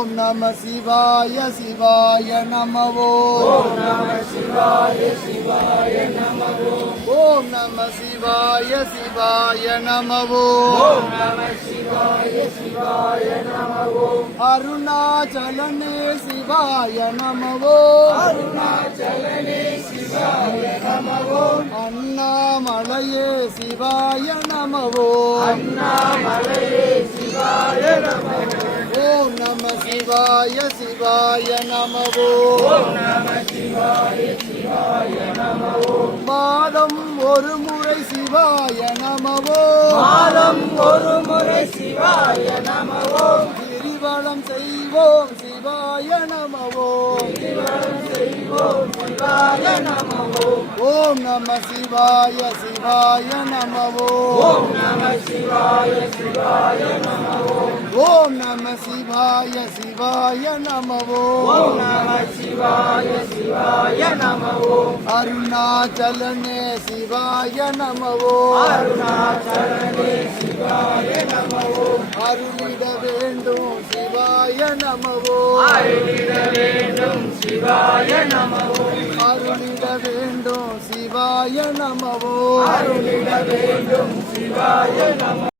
ஓம் நம சிவாய சிவாய நமவோ. ஓம் நம சிவாய சிவாய நமவோ. ஓம் நம சிவாய சிவாய நமவோ. ஓம் நம சிவாய சிவாய நமவோ. அருணாச்சலனே சிவாய நமவோ. அருணாச்சலனே சிவாய நமவோ. அண்ணாமலையே சிவாய நமவோ. அண்ணாமலையே சிவாய நமவோ. ஓம் நம சிவாய சிவாய நமவோ. ஓம் நம சிவாய சிவாய நமவோ. மாதம் ஒரு முறை சிவாய நமவோ. மாதம் ஒரு முறை சிவாய நமவோ. கிரிவலம் செய்வோம் சிவாய நமவோ. கிரிவலம் செய்வோம் சிவாய நமவோ. ஓம் நம சிவாய சிவாய நமவோ. ஓம் நம சிவாய சிவாய நமவோ. ஓம் நம சிவாய சிவாய நமவோ. ஓம் நம சிவாய சிவாய நமவோ. அருணாச்சலனே சிவாய நமவோ. அருணாச்சலனே சிவாய நமவோ. அருளிட வேண்டும் சிவாய நமவோ. அருளிட வேண்டும் சிவாய நமவோ. அருளிட வேண்டும் சிவாய நமவோ. அருளிட வேண்டும் சிவாய நமவோ.